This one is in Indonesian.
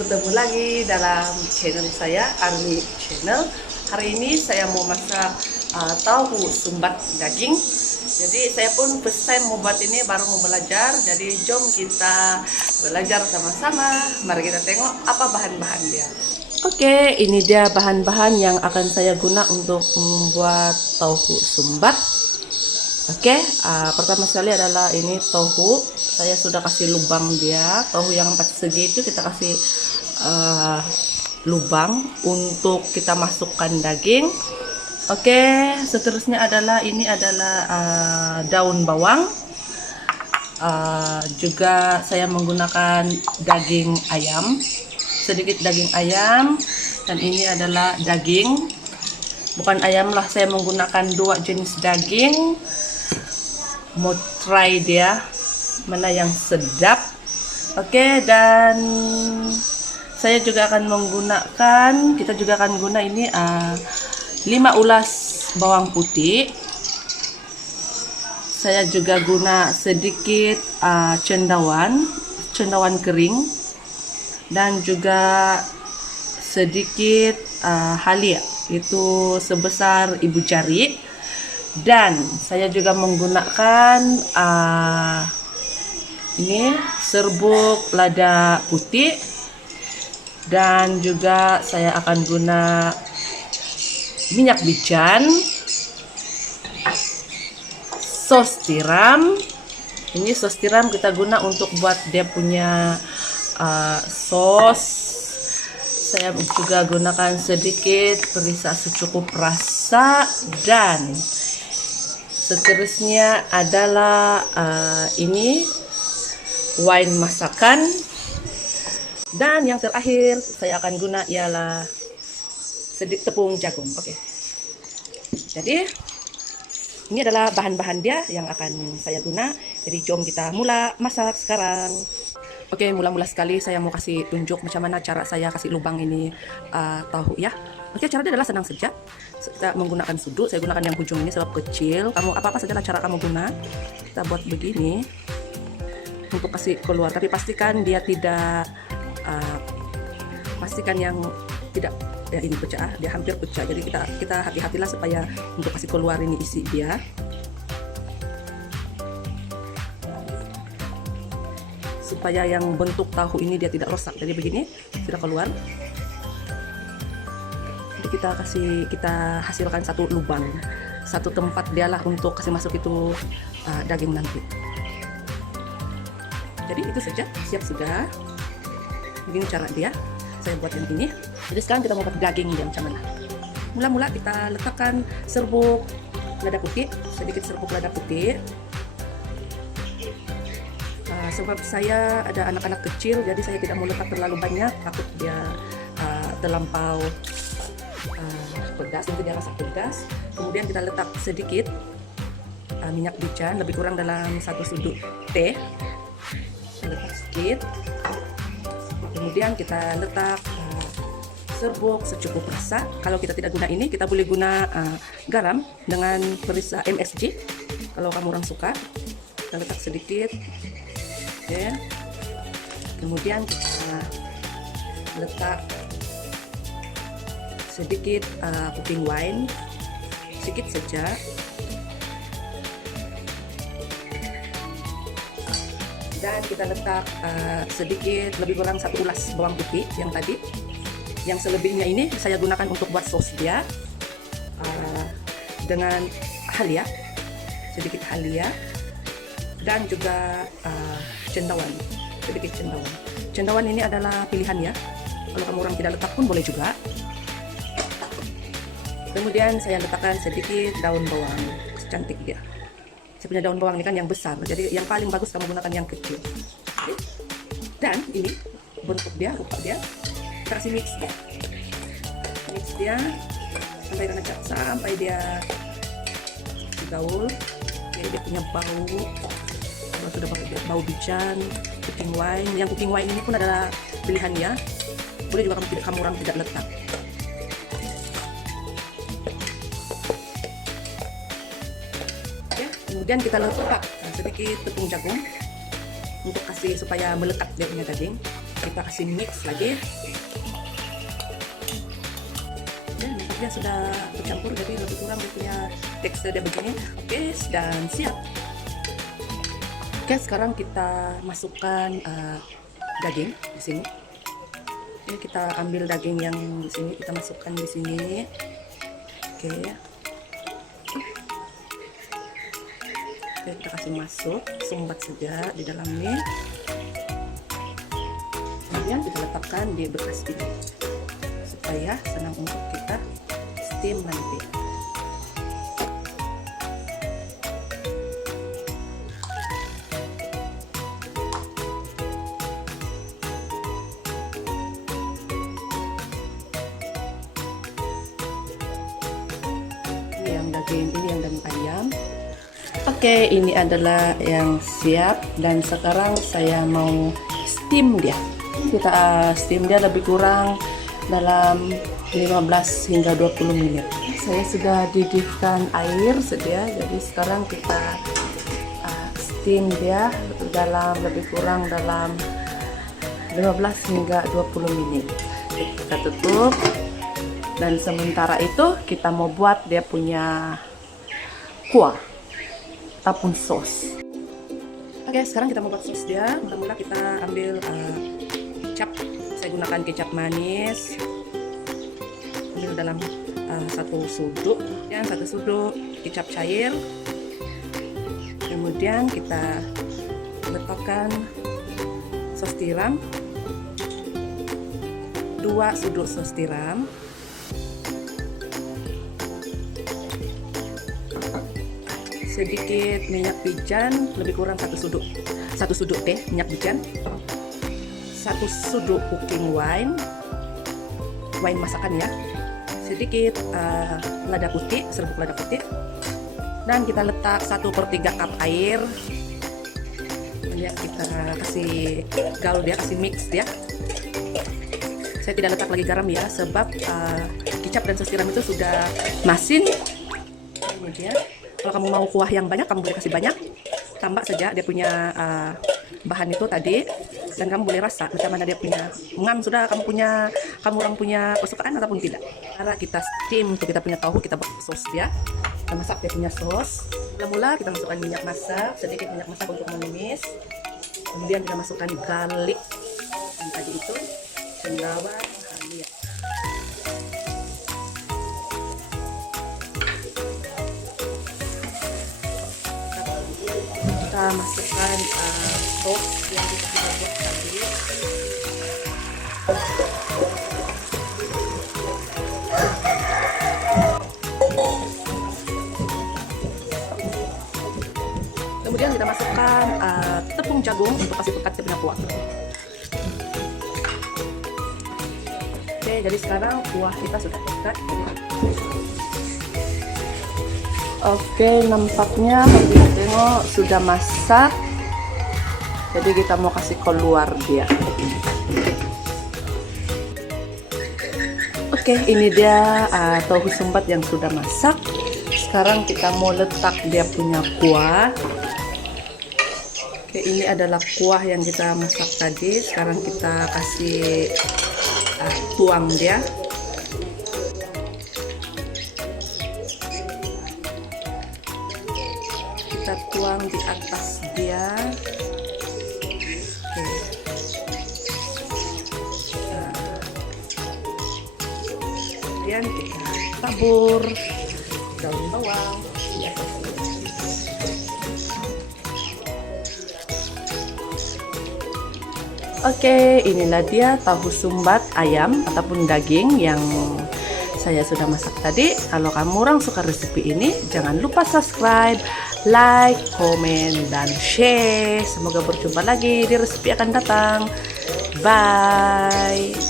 bertemu lagi dalam channel saya, Army Channel. Hari ini saya mau masak tahu sumbat daging. Jadi saya pun first time mau buat ini, baru mau belajar. Jadi jom kita belajar sama-sama. Mari kita tengok apa bahan-bahan dia. Oke, ini dia bahan-bahan yang akan saya guna untuk membuat tahu sumbat. Oke, pertama sekali adalah ini tahu. Saya sudah kasih lubang dia. Tahu yang 4 segi itu kita kasih lubang untuk kita masukkan daging. Oke, seterusnya adalah ini adalah daun bawang. Juga saya menggunakan daging ayam, sedikit daging ayam, dan ini adalah daging, bukan ayam lah, saya menggunakan 2 jenis daging. Mau try dia mana yang sedap. Oke, dan saya juga akan menggunakan, kita juga akan guna ini 5 ulas bawang putih. Saya juga guna sedikit cendawan kering, dan juga sedikit halia, itu sebesar ibu jari. Dan saya juga menggunakan ini serbuk lada putih, dan juga saya akan guna minyak wijen, sos tiram. Ini sos tiram kita guna untuk buat dia punya sos. Saya juga gunakan sedikit perisa secukup rasa, dan seterusnya adalah ini wine masakan, dan yang terakhir saya akan guna ialah sedikit tepung jagung. Oke. Jadi ini adalah bahan-bahan dia yang akan saya guna. Jadi jom kita mula masak sekarang. Oke, mula-mula sekali saya mau kasih tunjuk macam mana cara saya kasih lubang ini tahu ya. Oke, cara dia adalah senang saja. Kita menggunakan sudut, saya gunakan yang ujung ini sebab kecil. Kamu apa-apa sajalah cara kamu guna. Kita buat begini untuk kasih keluar, tapi pastikan dia tidak pastikan yang tidak ya ini pecah, dia hampir pecah. Jadi kita hati-hatilah supaya untuk kasih keluar ini isi dia. Supaya yang bentuk tahu ini dia tidak rusak. Jadi begini sudah keluar. Jadi kita hasilkan satu lubang, satu tempat dialah untuk kasih masuk itu daging nanti. Jadi itu saja, siap sudah. Begini cara dia. Saya buat yang ini. Jadi sekarang kita mau buat daging dia macam mana. Mula-mula kita letakkan serbuk lada putih, sedikit serbuk lada putih. Sebab saya ada anak-anak kecil, jadi saya tidak mau letak terlalu banyak, takut dia terlampau pedas, nanti dia rasa pedas. Kemudian kita letak sedikit minyak wijen, lebih kurang dalam 1 sudut teh. Letak sedikit. Kemudian kita letak serbuk secukup rasa. Kalau kita tidak guna ini, kita boleh guna garam dengan perisa MSG. Kalau kamu orang suka, kita letak sedikit. Oke. Kemudian kita letak sedikit cooking wine, sedikit saja. Dan kita letak sedikit, lebih kurang 1 ulas bawang putih yang tadi. Yang selebihnya ini saya gunakan untuk buat sos dia dengan halia, sedikit halia, dan juga cendawan, sedikit cendawan. Cendawan ini adalah pilihan ya. Kalau kamu orang tidak letak pun boleh juga. Kemudian saya letakkan sedikit daun bawang, cantik dia. Saya punya daun bawang ini kan yang besar, jadi yang paling bagus kamu gunakan yang kecil. Oke. Dan ini bentuk dia, rupa dia. Kita kasih mix dia sampai dia gaul. Oke, dia punya bau. Kalau sudah pakai bau wijen, cooking wine. Yang cooking wine ini pun adalah pilihan ya. Boleh juga kamu orang tidak letak. Kemudian kita letak sedikit tepung jagung untuk kasih supaya melekat dia punya daging. Kita kasih mix lagi. Dan dia sudah bercampur, jadi lebih kurang dia punya tekstur dia begini. Oke, dan siap. Oke, sekarang kita masukkan daging di sini. Ini kita ambil daging yang di sini, kita masukkan di sini. Oke. Oke, kita kasih masuk, sumbat saja di dalam ini. Kemudian kita letakkan di bekas ini supaya senang untuk kita steam nanti. Ini yang daging ayam. Oke, ini adalah yang siap dan sekarang saya mau steam dia. Kita steam dia lebih kurang dalam 15 hingga 20 menit. Saya sudah didihkan air sedia, jadi sekarang kita steam dia lebih kurang dalam 15 hingga 20 menit. Kita tutup dan sementara itu kita mau buat dia punya kuah ataupun sos. Oke, sekarang kita mau buat sos dia. Mula-mula kita ambil kecap. Saya gunakan kecap manis. Ambil dalam satu suduk, dan satu suduk kecap cair. Kemudian kita letakkan sos tiram, 2 suduk sos tiram. Sedikit minyak wijen, lebih kurang satu suduk teh minyak wijen, 1 suduk cooking wine masakan ya, sedikit lada putih, serbuk lada putih, dan kita letak 1/3 cup air. Ya, kita kasih gaul dia, kasih mix dia. Saya tidak letak lagi garam ya, sebab kecap dan sos tiram itu sudah masin. Kemudian kalau kamu mau kuah yang banyak, kamu boleh kasih banyak, tambah saja dia punya bahan itu tadi, dan kamu boleh rasa macam mana dia punya sudah kamu orang punya kesukaan ataupun tidak. Karena kita steam untuk kita punya tahu, kita buat sos dia, kita masak dia punya sos. Mula-mula kita masukkan minyak masak, sedikit minyak masak untuk menumis. Kemudian kita masukkan garlic yang tadi itu, cendawan, ya. Kita masukkan sos yang kita sudah buat tadi. Kemudian kita masukkan tepung jagung untuk kasih pekat ke kuah. Oke, jadi sekarang kuah kita sudah pekat. Oke, nampaknya kita tengok sudah masak. Jadi kita mau kasih keluar dia. Oke, ini dia tahu sumbat yang sudah masak. Sekarang kita mau letak dia punya kuah. Oke, ini adalah kuah yang kita masak tadi. Sekarang kita kasih tuang dia. Kita tuang di atas dia. Oke. Kemudian kita tabur daun bawang di atasnya. Oke, inilah dia tahu sumbat ayam ataupun daging yang saya sudah masak tadi. Kalau kamu orang suka resepi ini, jangan lupa subscribe, like, komen, dan share. Semoga berjumpa lagi di resepi akan datang. Bye.